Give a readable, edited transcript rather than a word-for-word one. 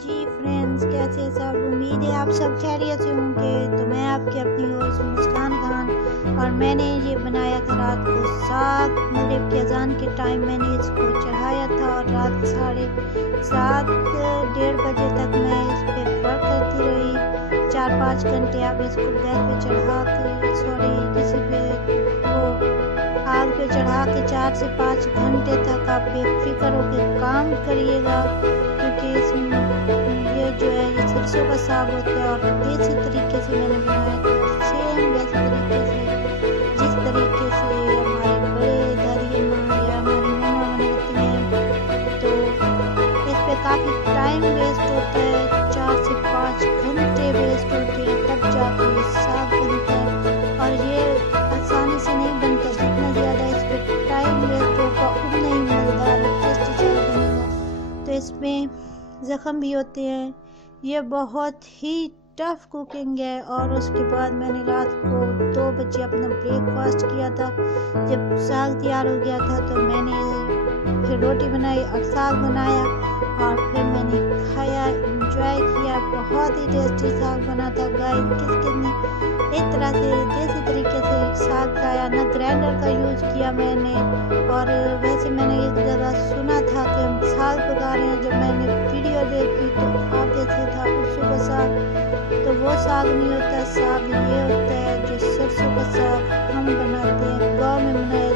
जी friends, कैसे सब? उम्मीद है आप सब खैरियत से होंगे। तो मैं आपकी अपनी होस्ट मुस्कान खान, और मैंने ये बनाया था रात को साग। मगरिब की अजान के टाइम मैंने इसको चढ़ाया था और रात 7:30 डेढ़ बजे तक मैं इस पर वर्क करती रही। 4-5 घंटे आप इसको गैस पे चढ़ा के किसी पे वो आग पे चढ़ा के 4 से 5 घंटे तक आप बेफिक्र होकर काम करिएगा, क्योंकि इसमें ये जो है ये सरसों का साग होता है। और देसी तरीके से मैंने बनाया था, सेम वैसे तरीके से जिस तरीके से हमारे बड़े दादी माँ या हमारी मामा बनाती हैं। तो इस पे काफ़ी टाइम वेस्ट होता है, 4 से 5 घंटे वेस्ट होते हैं, तब जाकर ये साग बनता है। और ये आसानी से नहीं बनता, जितना ज़्यादा इस पर टाइम वेस्ट होगा उतना ही मज़ेदार और टेस्टी साग बनेगा। तो इसमें ज़ख़म भी होते हैं। ये बहुत ही टफ़ कुकिंग है। और उसके बाद मैंने रात को 2 बजे अपना ब्रेकफास्ट किया था। जब साग तैयार हो गया था तो मैंने फिर रोटी बनाई और साग बनाया, और फिर मैंने खाया, एंजॉय किया। बहुत ही टेस्टी साग बना था। गाइस, किसने एक तरह से देसी तरीके से साग खाया, ना ग्राइंडर का यूज़ किया मैंने। और वैसे मैंने एक जगह सुना था कि हम साग पका रहे हैं, जब मैंने वीडियो देखी तो आगे से था सरसों का साग। तो वो साग नहीं होता, साग ये होता है जो सरसों का साग हम बनाते हैं, गाँव में बनाया